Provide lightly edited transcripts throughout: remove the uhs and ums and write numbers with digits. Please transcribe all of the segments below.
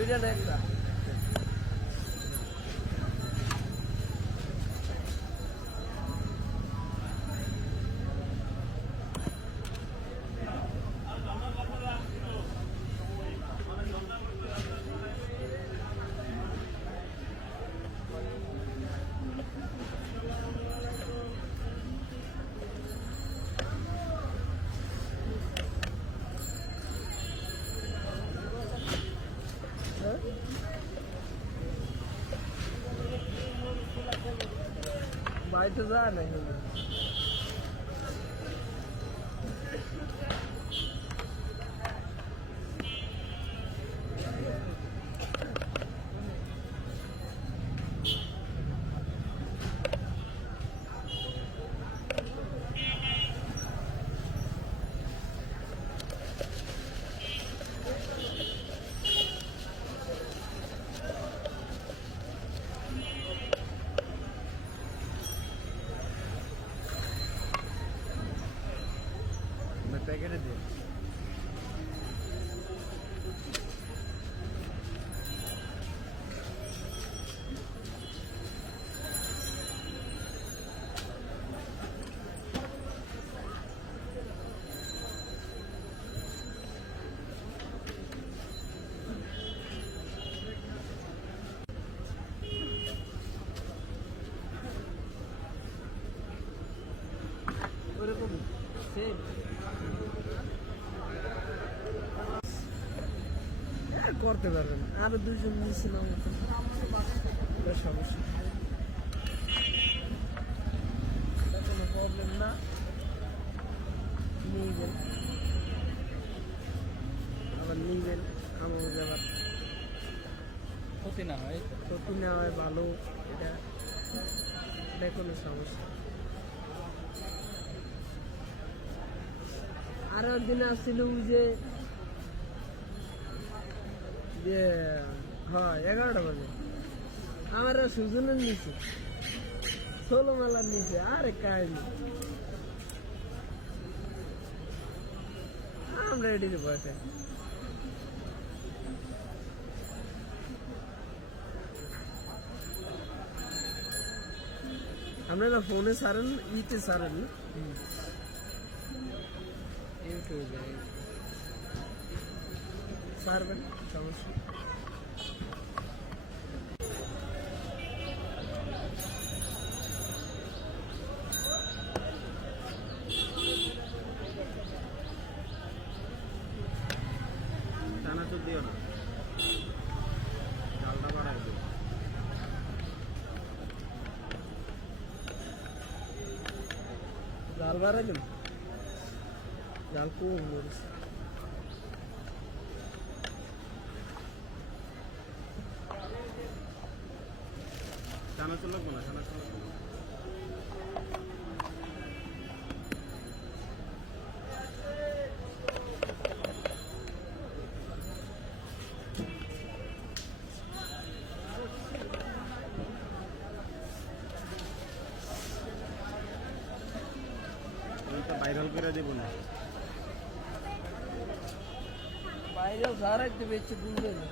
দুইটা না একটা বাড়িতে যায় না প্যাকেটে দিয়ে ওরকম সেম করতে পারবেন আরো দুজন নিয়েছিলাম সমস্যা কোনো প্রবলেম না নিবেন আবার নিবেন আমার আবার ক্ষতি না হয় ভালো এটা কোনো সমস্যা আরো একদিন আসছিল যে হ্যাঁ 11টা বাজে আমার সুজনের নিচে 16 মালার নিচে আরে কাহিনি আমরা এটিতে বসে আপনারা ফোনে সারেন ইতে সারেন সারবেন সমস্যা চানাচুর দিও না ডালটা বাড়াই দিও ডাল বাড়াই দিন ডাল কম মরিস চানাচুর লাগবো না চানাচুর লাগবো না ভাইরাল করে দেবো না ভাইরাল সারা একটু বেশি তুলবে না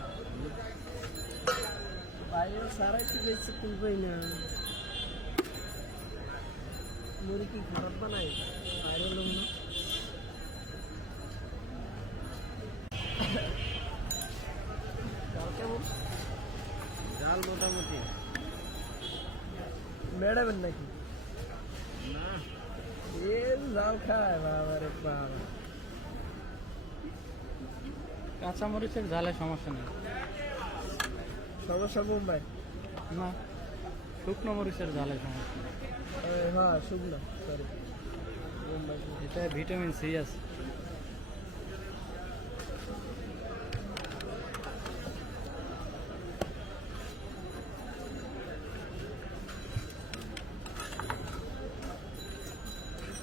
ভাইরাল সারা একটু বেশি তুলবেই না মুড়ি কি খারাপ বানায় ভাইরাল না কেমন জাল মোটামুটি মেডাবেন নাকি না জাল খায় বাবা রে বাবা কাঁচামরিচের ঝালে সমস্যা নেই সমস্যা মুম্বাই না শুকনো মরিচের ঝালে সমস্যা নেই হ্যাঁ শুকনো সরি মুম্বাই এটা ভিটামিন সি আছে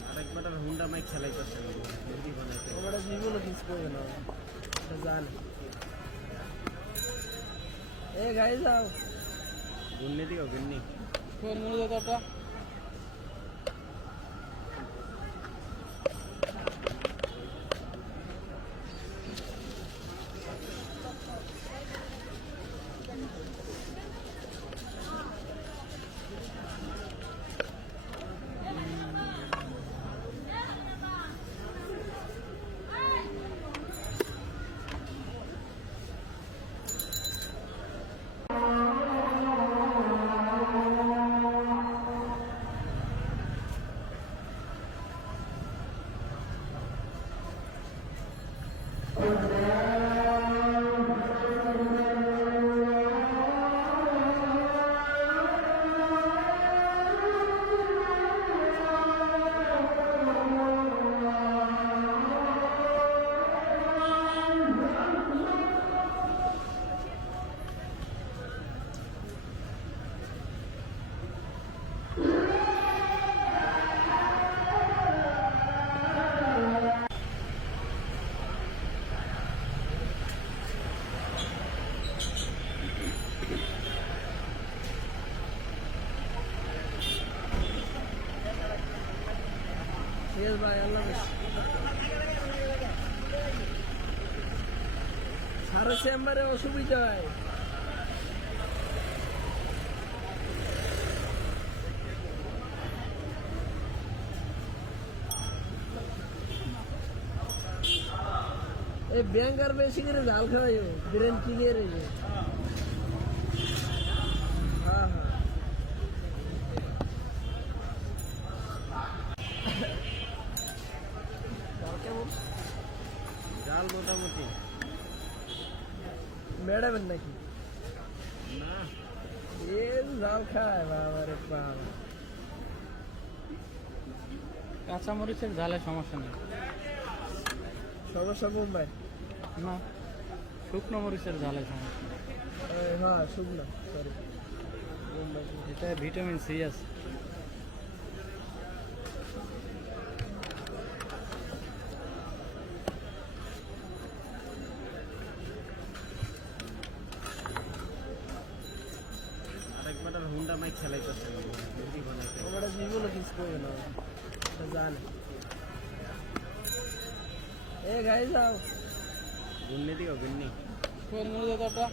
আরেকবার হুন্ডা মাইক খেলাইতেছে আমরা জীবনে কিছু করবে না জানে এ গাই যাও গুন্নি দিও গুন্নি ফোন মনে দাও ঠিক আছে ভাই, আল্লাহ হাফেজ। সারা চেম্বারে অসুবিধা হয়। এই ব্যাংকার বেশি করে জাল খাওয়াই ব্রেন ক্লিয়ার হয়ে যায়। হ্যাঁ হ্যাঁ, জাল কেমন? জাল মোটামুটি। ম্যাডামের নাকি? না, এ জাল খায় বাবা রে বাবা। কাঁচামরিচের ঝালে সমস্যা নেই। সমস্যা মুম্বাই? না, শুকনো মরিচের ঝালে সমস্যা। হ্যাঁ, শুকনো, সরি, মুম্বাই। এটা ভিটামিন সি আছে। আরেকবার হুন্ডা মাইক খেলাইতেছে, মুভি বানাইতে। ওটা জীবনও কিছু করবে না, এটা জানে। এ গাইস, যাও গুন্নি দিও, গুন্নি। কোন নিয়ে যেত ওটা?